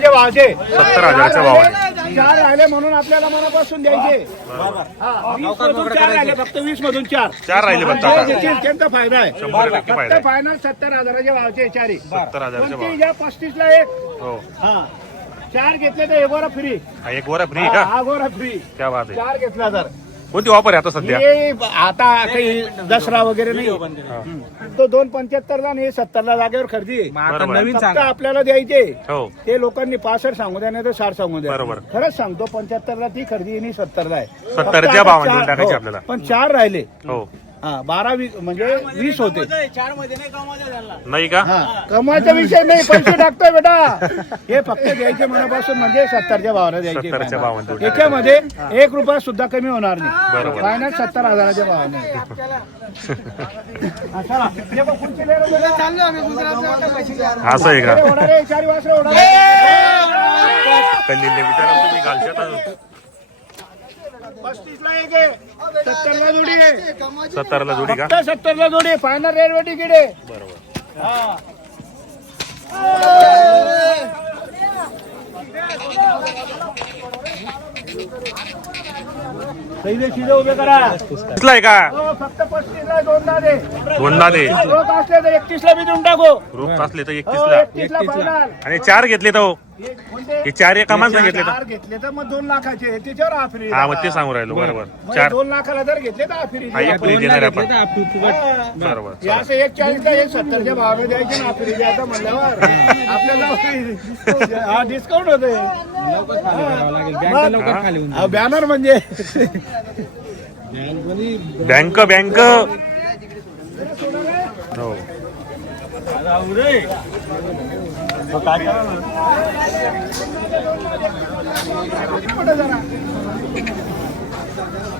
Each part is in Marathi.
सत्तर हजारच्या भावाने चार राहिले म्हणून आपल्याला मनापासून द्यायचे. हा, वीस मधून चार राहिले फक्त वीस मधून चार. चार राहिले फक्त आता. त्यांचा फायदा आहे. शंभर टक्के फायदा फक्त आहे. फायनल सत्तर हजाराच्या भावाचे चारी. सत्तर हजारच्या कोणती? भाव. या पस्तीस ला एक. हो. हा. चार घेतले तर एक गोरा फ्री हा एक वर फ्री का हा गोरा फ्री क्या बात आहे. चार घेतला तर. कोणती ऑफर आहे आता सध्या हे आता काही दसरा वगैरे नाही. तो दोन पंच्याहत्तर ला आणि सत्तर ला जागेवर खरेदी आहे. बरोबर. नवीन फक्त आपल्याला द्यायचे हो ते लोकांनी पासष्ट सांगू द्या नाही तर साठ सांगू द्या बरोबर. खरंच सांगतो पंच्याहत्तर ला ती खरेदी आणि सत्तर ला आहे फक्त सत्तरच्या आता भावाने चार- देऊन टाकायची हो, आपल्याला. पण चार राहिले हो हा बारा वीस म्हणजे वीस होते. नाही का? हा. कमायचा विषय नाही पैसे टाकतोय बेटा. हे फक्त द्यायचे मनापासून म्हणजे सत्तरच्या भावाला द्यायचे सत्तरच्या भावाने देऊन याच्यामध्ये एक रुपया सुद्धा कमी होणार नाही. बरोबर. फायनल सत्तर हजाराच्या भावाने. चला. हे बघ, पुढचे लेकरं बघा. असं आहे का? होणार आहे, चारी वासरं होणार आहे. कल्लीले विचारा तुम्ही घालशात अजून. पस्तीस ला एक आहे. सत्तर ला जोडी आहे. सत्तरला जोडी का? फक्त सत्तर ला जोडी फायनल रेल्वे तिकीट आहे. बरोबर. हा. सैदे शिदे उभे करा. का? हो, फक्त पस्तीस ला दोन दा दे दोनदा दे रोख असले तर एकतीस ला बी देऊन टाकू. रूप असले तर हो, एकतीस ला फायनल. आणि चार घेतले तर हो. चार एका माणसं घेतले तर. चार घेतले तर मग दोन लाखाचे आहे. त्याच्यावर आफरी हा मग ते सांगू राहिलो बरोबर. चार. दोन लाखाला जर घेतले तर आफरी हा एक फ्री देणार आहे आपण. हा. बरोबर हे असं एक चाळीसला एक सत्तरच्या भावाने द्यायचे ना आपली द्यायचं म्हणल्यावर. आपल्याला हा डिस्काउंट होते बॅनर म्हणजे. बँक बँक हो.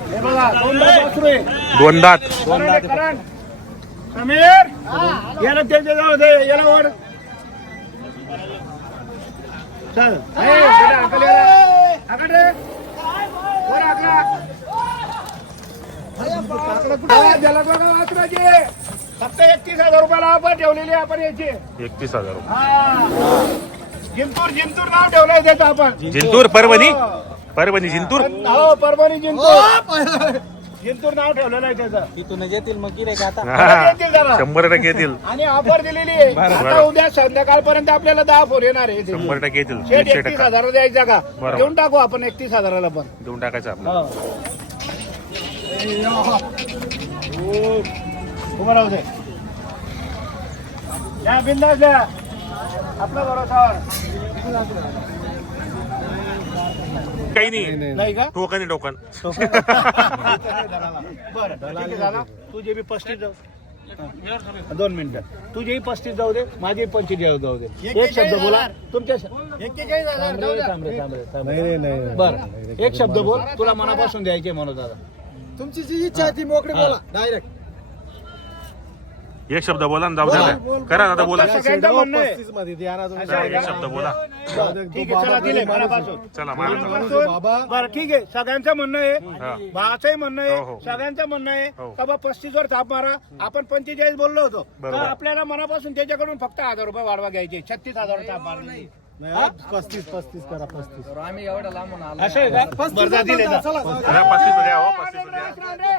हे बघा दोन दात. दोन दात. समीर याला त्याच्या जाऊ दे याला वर चल. हे, फक्त एकतीस हजार रुपयाला आपण ठेवलेली आहे आपण याची. एकतीस हजार रुपये. हा. जिंतूर जिंतूर नाव ठेवलंय त्याचं आपण. जिंतूर. परभणी? हो. परभणी जिंतूर? हो परभणी जिंतूर. जिंतूर नाव ठेवलेलं आहे त्याचं. हा. येतील जरा. शंभर टक्के येतील. आणि ऑफर दिलेली आहे. आता उद्या संध्याकाळपर्यंत आपल्याला दहा फोन येणार आहे. शंभर टक्के येतील. एकतीस टक्का. हजार द्यायचा का? बरोबर. देऊन टाकू आपण एकतीस हजाराला पण. देऊन टाकायचं आपलं उभं राहू दे. या बिंदास द्या आपला भरोसावर काही नाही. नाही का? टोकन आहे टोकन. बरं ठीक आहे दादा. तुझे बी पस्तीस जाऊ. हा. दोन मिनिटं. तुझेही पस्तीस जाऊ दे माझे पंचेचाळीस जाऊ दे. एक शब्द बोला. तुमच्या थांबरे, थांबरे, थांबरे, थांबरे. बरं. एक शब्द बोल. तुला मनापासून द्यायचे म्हणून दादा. तुमची जी इच्छा आहे ती मोकळी बोला. डायरेक्ट एक शब्द बोला ना जाऊ द्या. करा दादा बोला. सगळ्यांचं म्हणणं आहे पस्तीसमध्ये द्या ना तुम्ही. असं आहे एक? शब्द बोला. ठीक आहे चला दिले मनापासून चला मला चला. मनापासून. बरं ठीक आहे सगळ्यांचं म्हणणं हा. आहे भावाचंही म्हणणं हो, हो. आहे सगळ्यांचं म्हणणं आहे. हो. का बा पस्तीस वर थाप मारा. आपण पंचेचाळीस बोललो होतो. बरोबर. तर आपल्याला मनापासून त्याच्याकडून फक्त हजार रुपये वाढवा घ्यायचे. छत्तीस हजार थाप मारले. नाही, पस्तीस पस्तीस करा पस्तीस. असं आहे का? बरं, जा, दिले जा. चला हा, पस्तीस द्या हो पस्तीस द्या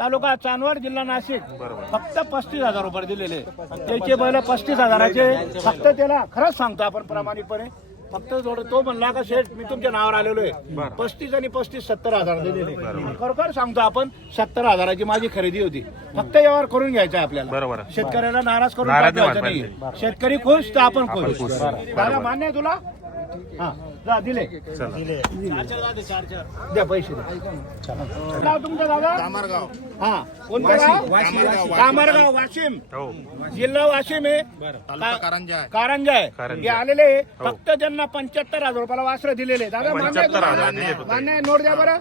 तालुका चांदवड जिल्हा नाशिक. फक्त पस्तीस हजार रुपये दिलेले. त्याचे बैल पस्तीस हजाराचे. फक्त त्याला खरंच सांगतो आपण प्रामाणिकपणे. फक्त थोडं तो म्हणला का शेठ मी तुमच्या नावावर आलेलो आहे. पस्तीस आणि पस्तीस सत्तर हजार दिलेले. खरोखर सांगतो आपण सत्तर हजाराची माझी खरेदी होती. फक्त व्यवहार करून घ्यायचा आहे आपल्याला. बरोबर. शेतकऱ्याला नाराज करून नाराज नाही. शेतकरी खुश तर आपण खुश. दादा मान्य आहे तुला? हा. जा दिले. चला. द्या पैसे द्या. नाव तुमचं दादा? कामरगाव हा कोणतं गाव? कामरगाव वाशिम. हो. जिल्हा वाशिम आहे कारंजा आहे. कारंजा आहे कारंजा. हे आलेले आहे. हो. फक्त त्यांना पंच्याहत्तर हजार रुपयाला वासर दिलेले. दादा मान्य आहे 75,000 तुम्हाला? दिले होते. मान्य आहे? नोट द्या बरं.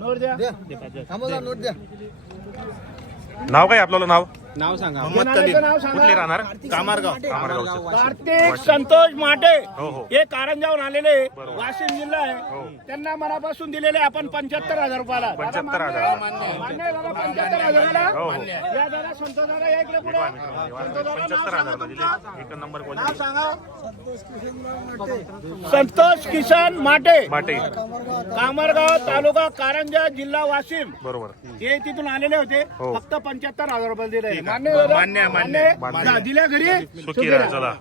नोट. द्या. द्या. आम्हाला नोट द्या. नाव काय आपलं नाव? नाव सांगा. मोहम्मद नाव कुठले सांगा राहणार कामरगाव. कामरगावचे. कार्तिक संतोष माटे. हो, हो. हे कारंजाहून आलेले. वाशिम जिल्हा हो. आहे त्यांना मनापासून दिलेले आपण पंच्याहत्तर हजार रुपयाला. दादा 75,000. मान्य आहे? मान्य आहे दादा पंच्याहत्तर हजाराला? हो हो. या दादा या इकडे पुढे. पंच्याहत्तर हजारला दिले एक नंबर क्वालिटी संतोष किसन माटे. माटे. कामरगाव तालुका कारंजा जिल्हा वाशिम. बरोबर. हे तिथून आलेले होते. हो. फक्त पंच्याहत्तर हजार रुपये दिले. मान्य? मान्य मान्य दिल्या घरी. सुखी राहा चला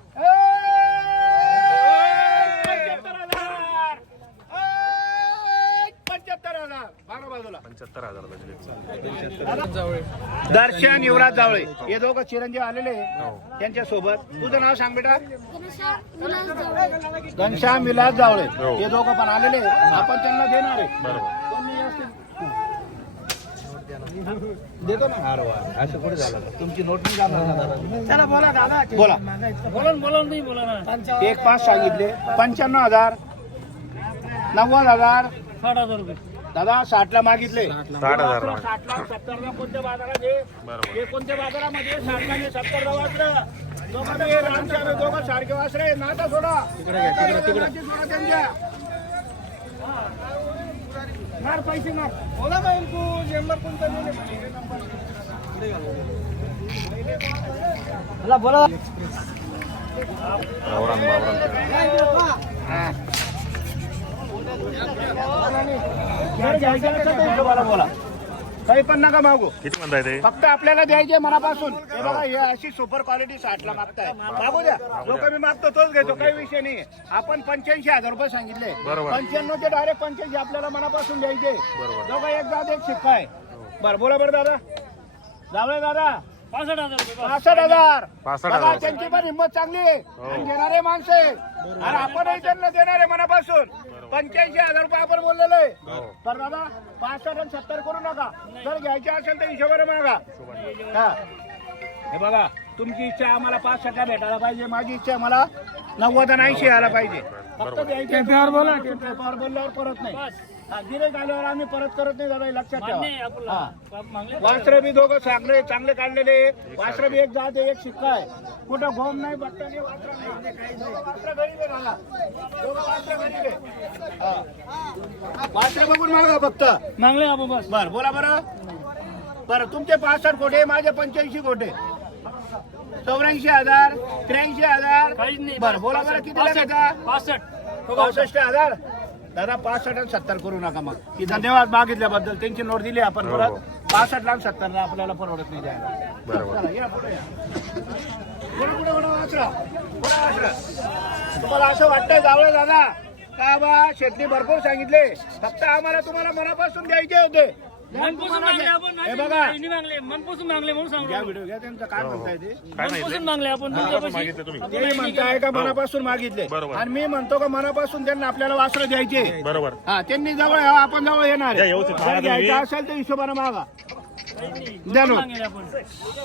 हजार ए, पंच्याहत्तर हजार मागा बाजूला पंच्याहत्तर हजारला दिले. दर्शन युवराज जावळे. हे दोघं चिरंजीव आलेले हो. त्यांच्यासोबत तुझं नाव सांग बेटा. घनश्याम विलास जावळे. हो. हे दोघं पण आलेले आपण त्यांना देणार आहे. देतो ना. असं कुठे झालं? तुमची नोट नाही जाणार ना दादा? चला बोला दादा. बोला. बोला बोला नाही बोला ना एक पाच सांगितले. पंच्याण्णव हजार. नव्वद हजार. साठ हजार रुपये. दादा साठला मागितले. साठ हजार. साठला सत्तरला कोणत्या बाजारात हे. हे कोणत्या बाजारामध्ये? साठला आणि सत्तरला वासरं दोघं हे रामश्याम हे दोघं सारखे वासरे. नाता सोडा. नाती सोडा त्यांच्या. मार पैसे मार. बोला बाई तू नंबर कोणता बावरान बोला. बोला काही पण नका मागू. किती म्हणताय ते? फक्त आपल्याला द्यायचे मनापासून. हे बघा हे अशी सुपर क्वालिटी साठला मागताय. मागू द्या. जो कमी मागतो तोच घेतो काही विषय नाही आपण पंच्याऐंशी हजार रुपये सांगितले. बरोबर. पंच्याण्णव ते डायरेक्ट पंच्याऐंशी आपल्याला मनापासून द्यायचे. बरोबर. दोघं एक जात एक शिक्का आहे. बरं बोला बरं दादा. जावळे दादा. पासष्ट हजार रुपये पासष्ट हजार. पासष्ट बघा हजार. त्यांची पण हिंमत चांगली आहे. हो. आणि देणारे माणसं आहे आणि आपणही त्यांना देणारे मनापासून. पंच्याऐंशी हजार रुपये आपण बोललेलो. आहे हो. तर दादा पासष्ट आणि सत्तर करू नका. जर घ्यायचे असेल तर हिशोबाने मागा. हा. हे बघा तुमची इच्छा आम्हाला पाच टक्का भेटायला पाहिजे. माझी इच्छा आहे मला नव्वद आणि ऐंशी यायला पाहिजे. फक्त द्यायचे पेपर बोला. पेपर बोलल्यावर परत नाही. गिरेक आल्यावर आम्ही परत करत नाही दादा हे लक्षात ठेवा. वासरे बी दोघं चांगले चांगले काढलेले. वासरे बी एक जात एक शिक्का आहे. कुठं गोम नाही बट्टा नाही वासरा नाही काहीच नाही. वासरं गरीब आहे दादा. दोघं वासरं गरीब आहे. हा. वासरे बघून मागा फक्त. मागले आपण बस. बर बोला बरं. बरं तुमचे पासष्ट कोटे माझे पंच्याऐंशी कोटे चौऱ्याऐंशी हजार त्र्याऐंशी हजार. काहीच नाही. बरं बोला बरं किती पासष्ट. चौसष्ट हजार? दादा पासष्ट आणि सत्तर करू नका मग की धन्यवाद मागितल्याबद्दल त्यांची नोट दिली आपण हो, परत हो. पासष्ट आणि सत्तरला आपल्याला परवडत नाही द्यायला बरोबर चला, या पुढे या. पुढे, पुढे, पुढे वासरा. पुढे वासरा. तुम्हाला असं वाटतंय जावळे दादा का बा शेतनी भरपूर सांगितले फक्त आम्हाला तुम्हाला मनापासून द्यायचे होते मनपासून मागले आपण हे बघा. नाही मागले मनपासून मागले म्हणून घ्या सांगतो व्हिडिओ घ्या त्यांचं काय म्हणताय ते. काय मनपासून मागले आपण मागितले तुम्ही. ते म्हणताय का मनापासून मागितले? बरोबर. आणि मी म्हणतो का मनापासून त्यांना आपल्याला वासरं द्यायचे? बरोबर. हा त्यांनी जवळ यावं, आपण जवळ येणार या, जर सांगा घ्यायचं. असेल तर हिशोबाने मागा. द्या नोट. मागेल आपण.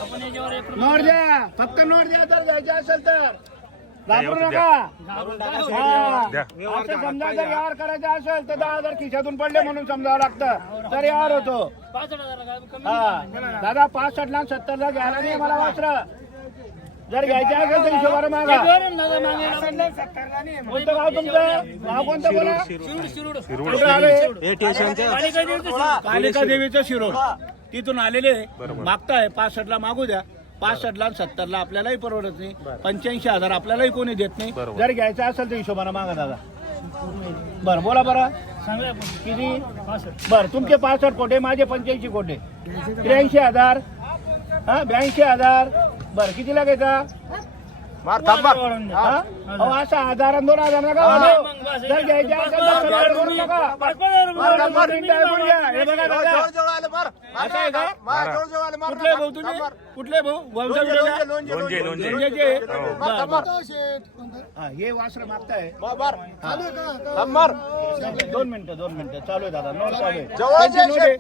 आपण याच्यावर एक नोट द्या. फक्त नोट द्या तर घ्यायचं असेल तर. घाबरू व्यवस्थित नका. घाबरून काय हा. द्या. असं समजा जर यार करायचं असेल तर दहा हजार खिशातून पडले म्हणून समजावं लागतं. तर यार होतो. हा. दादा पासष्ट ला सत्तर ला घ्यायला नाही मला वाचलं जर घ्यायचं असेल तर हिशोबाने मागा. कोणतं गाव तुमचं? गाव कोणतं बोला? कुठं आले? कालिका देवीचं शिरोड. तिथून आलेले मागताय पासष्ट ला मागू द्या. पासष्ट ला सत्तर ला आपल्यालाही परवडत नाही. पंच्याऐंशी हजार आपल्यालाही कोणी देत नाही. बरोबर. जर घ्यायचं असेल तर हिशोबाने मागा दादा. बरं बोला बरं. किती? बरं तुमचे पासष्ट कोटे माझे पंच्याऐंशी कोटे. त्र्याऐंशी हजार. हा ब्याऐंशी हजार. बरं किती लागायचा. हा? अहो, असं हजार आणि दोन हजार नका वाढवू. जर घ्यायचे असेल तर सत्तर करू नका. हे बघा दादा. असं आहे का. कुठले भाऊ तुम्ही कुठले भाऊ? हो. बरं. हा, हे वासर मागताय. दोन मिनिटं दोन मिनिटं चालू आहे दादा नोट चालू आहे त्यांची नोट आहे.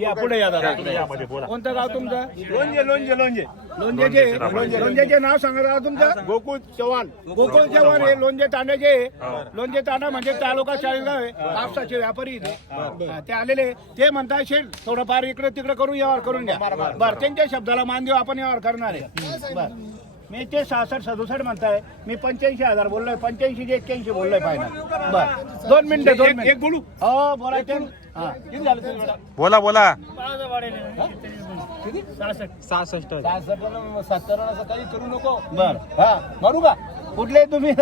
या पुढे या दादा पुढे या. यामध्ये बोला. कोणतं गाव तुमचं? लोणचे लोणचे लोणचे लोणजेचे लोणचे. लोणजेचे नाव सांगा दादा तुमचं. गोकुळ चव्हाण. गोकुळ चव्हाण हे लोणजे तांड्याचे लोणजे तांडा म्हणजे तालुका चाळीसगाव आहे. कापसाचे व्यापारी इथे. हा, ते आलेले ते म्हणताय शेठ थोडंफार इकडे तिकडे करून व्यवहार करून घ्या. बरं त्यांच्या शब्दाला मान देऊ आपण व्यवहार करणार आहे. बर. मी ते सहासष्ट सदुसष्ट म्हणताय. मी पंच्याऐंशी हजार बोललोय. पंच्याऐंशी एक्क्याऐंशी बोललोय फायनल बर. दोन मिनिटं दोन मिनिट. बोलू? हो हा तुमचं? बोला बोला. सहासष्ट सकाळी करू नको बर हा म्हणू का कुठले तुम्ही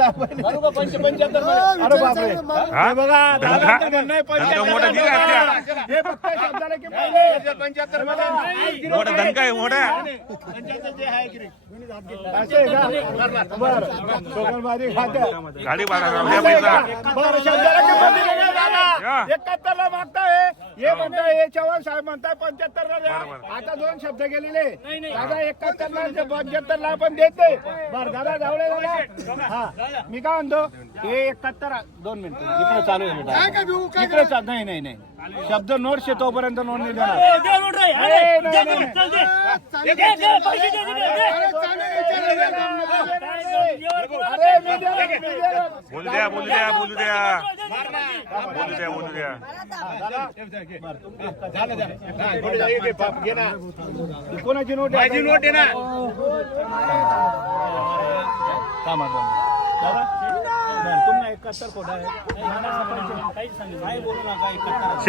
मोठा धनका आहे मोठा गाडी भाडा एकाहत्तर ला मागताय. हे म्हणताय हे चव्हाण साहेब म्हणताय पंच्याहत्तर ला द्या. आता दोन शब्द गेलेले. दादा एकाहत्तर ला पंच्याहत्तर ला आपण देते बरं दादा जावळे दादा हा. मी काय म्हणतो हे एकाहत्तर दोन मिनिटं. इकडे चालू आहे. इकडे नाही नाही. शब्द नोट तोपर्यंत नोंद नाही देणार ए, दे नोट नाही, देणार. बोलू द्या बोलू द्या बोलू द्या बोलू द्या बोलू द्या. हा. ही कोणाची नोट? माझी नोट आहे ना तुम्हाला एकाहत्तर कोटा आहे. नाही बोलू नका एकाहत्तर